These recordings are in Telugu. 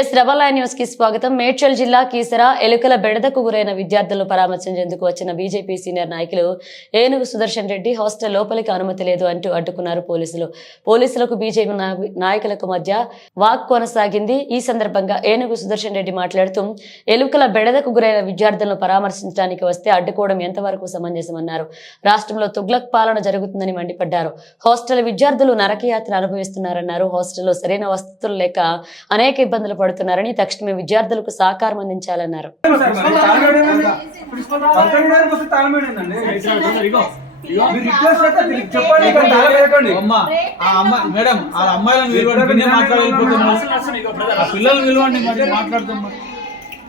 ఎస్ రబలా న్యూస్కి స్వాగతం. మేడ్చల్ జిల్లా కీసర ఎలుకల బెడదకు గురైన విద్యార్థులను పరామర్శించేందుకు వచ్చిన బీజేపీ సీనియర్ నాయకులు ఏనుగు సుదర్శన్ రెడ్డి హాస్టల్ లోపలికి అనుమతి లేదు అంటూ అడ్డుకున్నారు పోలీసులు. పోలీసులకు బీజేపీ నాయకులకు మధ్య వాక్ కొనసాగింది. ఈ సందర్భంగా ఏనుగు సుదర్శన్ రెడ్డి మాట్లాడుతూ ఎలుకల బెడదకు గురైన విద్యార్థులను పరామర్శించడానికి వస్తే అడ్డుకోవడం ఎంతవరకు సమంజసమన్నారు. రాష్ట్రంలో తుగ్లక్ పాలన జరుగుతుందని మండిపడ్డారు. హాస్టల్ విద్యార్థులు నరకయాత్ర అనుభవిస్తున్నారన్నారు. హాస్టల్లో సరైన వసతులు లేక అనేక ఇబ్బందులు పడుతున్నారని తక్షణమే విద్యార్థులకు సహకారం అందించాలన్నారు. మేడం ఆ అమ్మాయిలను విలువండి ఆ పిల్లలు విలువండి మాట్లాడుతాం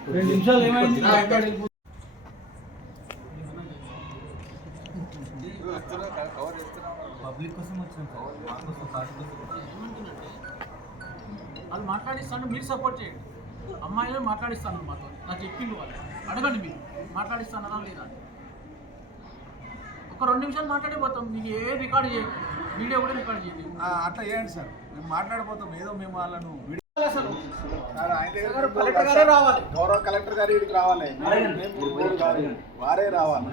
రెండు నిమిషాలు ఏమైంది? మాట్లాడి వెళ్ళిపో- వాళ్ళు మాట్లాడిస్తాను మీరు సపోర్ట్ చేయండి. అమ్మాయిలు మాట్లాడిస్తాను మాతో. నాకు చెప్పింది వాళ్ళు. అడగండి మీరు మాట్లాడిస్తానరా లేదా. ఒక రెండు నిమిషాలు మాట్లాడిపోతాం మీకు ఏ రికార్డ్ చేయండి వీడియో కూడా రికార్డ్ చేయండి ఆ, అట్లా చేయండి సార్. మేము మాట్లాడిపోతాం ఏదో మేము వాళ్ళను గౌరవ కలెక్టర్ గారు ఇక్కడికి రావాలి. వారే రావాలి.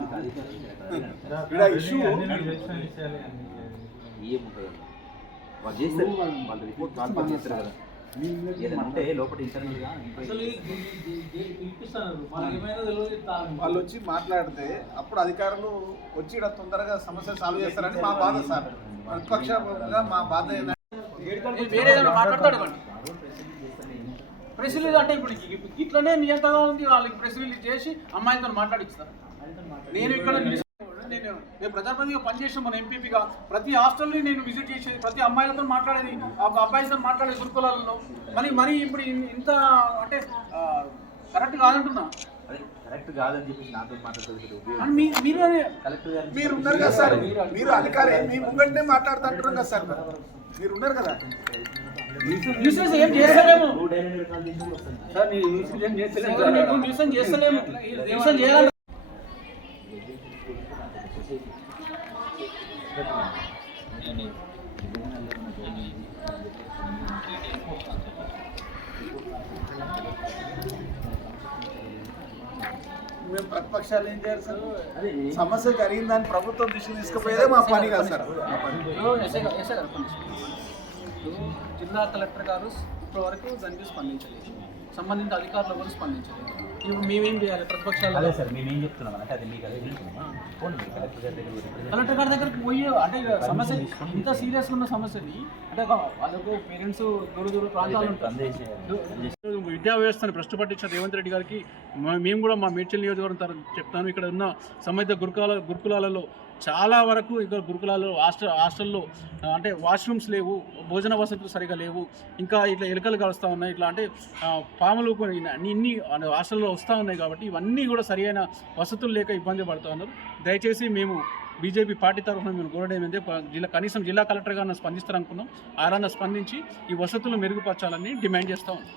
ఇక్కడ ఇష్యూ వాళ్ళు చేస్తారు. వాళ్ళు రిపోర్ట్ కాన్ఫర్మ్ చేస్తారు కదా. ఉంటే లోపల తెలియదు తా- వాళ్ళు వచ్చి మాట్లాడితే అప్పుడు అధికారులు వచ్చి ఇక్కడ తొందరగా సమస్య సాల్వ్ చేస్తారని మా బాధ సార్. ప్రతిపక్షంగా మా బాధ ప్రెస్ రిలీజ్ అంటే ఇప్పుడు ఇట్లనే నియంత్రణగా ఉంది వాళ్ళకి ప్రెస్ రిలీజ్ చేసి అమ్మాయితో మాట్లాడిస్తారు నేను ఇక్కడ నేను ప్రజాప్రతినిధిగా పనిచేసిన మన ఎంపీపీగా ప్రతి హాస్టల్ని నేను విజిట్ చేసేది ప్రతి అమ్మాయిలతో మాట్లాడేది ఆ అబ్బాయిలతో మాట్లాడేది గురుకులాలలో మరి మరి ఇప్పుడు ఇంత అంటే కరెక్ట్ కాదంటున్నా? అదే కరెక్ట్ కాదని చెప్పేసి నాతో మాట్లాడుతుంది మీరే ఉన్నారు కదా సార్ మీరు అధికారి మీ ముంగంటే మాట్లాడుతుంటారు కదా సార్ మీరు. ఉన్నారు కదా. న్యూసెన్స్ ఏం చేస్తలేము. సార్ ఏం న్యూసెన్స్ చేస్తలేము. న్యూసెన్స్ చేయాలి మేము ప్రతిపక్షాలు ఏం చేయాలి సార్? సమస్య జరిగిందని ప్రభుత్వం దృష్టి తీసుకుపోయేదే మా పని కాదు సార్. జిల్లా కలెక్టర్ గారు ఇప్పటివరకు దానికి స్పందించలేదు. సంబంధిత అధికారులు ఎవరు స్పందించలేదు. ఇప్పుడు మేమేం చేయాలి? ప్రతిపక్షాలు అదే సార్ మేము ఏం చెప్తున్నాం? అంటే అది మీకు అదే కలెక్టర్ గారి దగ్గర కలెక్టర్ గారి దగ్గరికి పోయి అంటే సమస్య ఇంత సీరియస్గా ఉన్న సమస్యని అంటే వాళ్ళకు పేరెంట్స్ దూర దూర ప్రాంతాలు ఉంటారు విద్యా వ్యవస్థను భ్రష్టు పట్టించిన రేవంత్ రెడ్డి గారికి మేము కూడా మా మేడ్చల్ నియోజకవర్గం చెప్తాను. ఇక్కడ ఉన్న సంబంధిత గురుకులాల గురుకులాలలో చాలా వరకు ఇక్కడ గురుకులాల్లో హాస్టల్ హాస్టల్లో అంటే వాష్రూమ్స్ లేవు భోజన వసతులు సరిగా లేవు ఇంకా ఇట్లా ఎలుకలు కలుస్తూ ఉన్నాయి ఇట్లా అంటే పాములు అన్ని ఇన్ని హాస్టల్లో వస్తూ ఉన్నాయి కాబట్టి ఇవన్నీ కూడా సరియైన వసతులు లేక ఇబ్బంది పడుతూ ఉన్నారు. దయచేసి మేము బీజేపీ పార్టీ తరఫున మేము కోరడం ఏంటంటే జిల్లా కనీసం జిల్లా కలెక్టర్గా గారిని స్పందిస్తారనుకున్నాం. ఆరాన్న స్పందించి ఈ వసతులు మెరుగుపరచాలని డిమాండ్ చేస్తూ ఉన్నాం.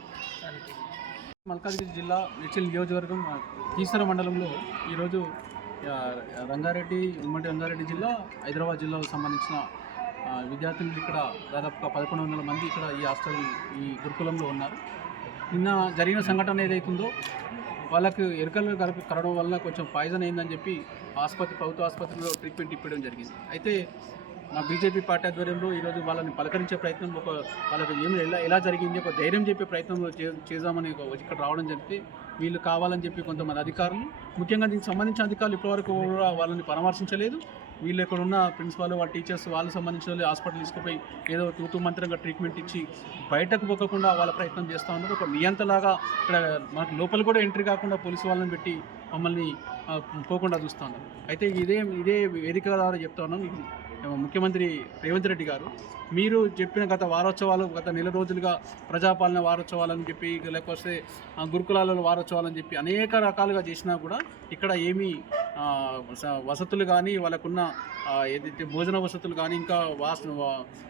మల్కాజ్గిరి జిల్లా మేడ్చల్ నియోజకవర్గం ఆ, కీసర మండలంలో ఈరోజు రంగారెడ్డి ఉమ్మడి రంగారెడ్డి జిల్లా హైదరాబాద్ జిల్లాకు సంబంధించిన విద్యార్థులు ఇక్కడ దాదాపుగా పదకొండు వందల మంది ఇక్కడ ఈ హాస్టల్ ఈ గురుకులంలో ఉన్నారు. నిన్న జరిగిన సంఘటన ఏదైతుందో వాళ్ళకు ఎరుకలు కలిపి కరవడం వల్ల కొంచెం పాయిజన్ అయిందని చెప్పి ఆసుపత్రి ప్రభుత్వ ఆసుపత్రిలో ట్రీట్మెంట్ ఇప్పడం జరిగింది. అయితే మా బీజేపీ పార్టీ ఆధ్వర్యంలో ఈరోజు వాళ్ళని పలకరించే ప్రయత్నం ఒక వాళ్ళకి ఏమి ఎలా ఎలా జరిగింది ఒక ధైర్యం చెప్పే ప్రయత్నం చే- చేద్దామని ఒక ఇక్కడ రావడం జరిగితే వీళ్ళు కావాలని చెప్పి కొంతమంది అధికారులు ముఖ్యంగా దీనికి సంబంధించిన అధికారులు ఇప్పటివరకు కూడా వాళ్ళని పరామర్శించలేదు. వీళ్ళు ఇక్కడ ఉన్న ప్రిన్సిపాల్ వాళ్ళ టీచర్స్ వాళ్ళకి సంబంధించిన వాళ్ళు హాస్పిటల్ తీసుకుపోయి ఏదో తూతు మంత్రంగా ట్రీట్మెంట్ ఇచ్చి బయటకు పోకుండా వాళ్ళ ప్రయత్నం చేస్తూ ఉన్నారు. ఒక నియంతలాగా ఇక్కడ మనకు లోపల కూడా ఎంట్రీ కాకుండా పోలీసు వాళ్ళని పెట్టి మమ్మల్ని పోకుండా చూస్తూ ఉన్నారు. అయితే ఇదే ఇదే వేదిక ద్వారా చెప్తా ఉన్నాం ముఖ్యమంత్రి రేవంత్ రెడ్డి గారు. మీరు చెప్పిన గత వారోత్సవాలు గత నెల రోజులుగా ప్రజాపాలన వారోత్సవాలని చెప్పి లేకపోతే గురుకులాలలో వారోత్సవాలని చెప్పి అనేక రకాలుగా చేసినా కూడా ఇక్కడ ఏమీ వసతులు కానీ వాళ్ళకున్న ఏదైతే భోజన వసతులు కానీ ఇంకా వాస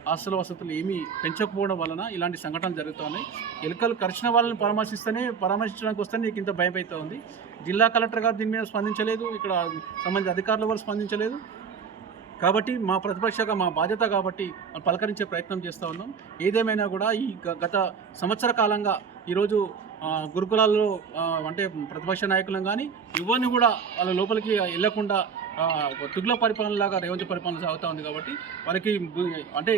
హాస్టల్ వసతులు ఏమీ పెంచకపోవడం వలన ఇలాంటి సంఘటనలు జరుగుతున్నాయి. ఎలుకలు కరిచిన వాళ్ళని పరామర్శిస్తేనే పరామర్శించడానికి వస్తే నీకు ఇంత భయం జిల్లా కలెక్టర్ గారు దీని మీద స్పందించలేదు. ఇక్కడ సంబంధించిన అధికారులు కూడా స్పందించలేదు. కాబట్టి మా ప్రతిపక్షగా మా బాధ్యత కాబట్టి పలకరించే ప్రయత్నం చేస్తూ ఉన్నాం. ఏదేమైనా కూడా ఈ గత సంవత్సర కాలంగా ఈరోజు గురుకులాల్లో అంటే ప్రతిపక్ష నాయకులను కానీ ఎవరిని కూడా వాళ్ళ లోపలికి వెళ్ళకుండా తుగ్ల పరిపాలనలాగా రేవంత్ పరిపాలన సాగుతూ ఉంది కాబట్టి వాళ్ళకి అంటే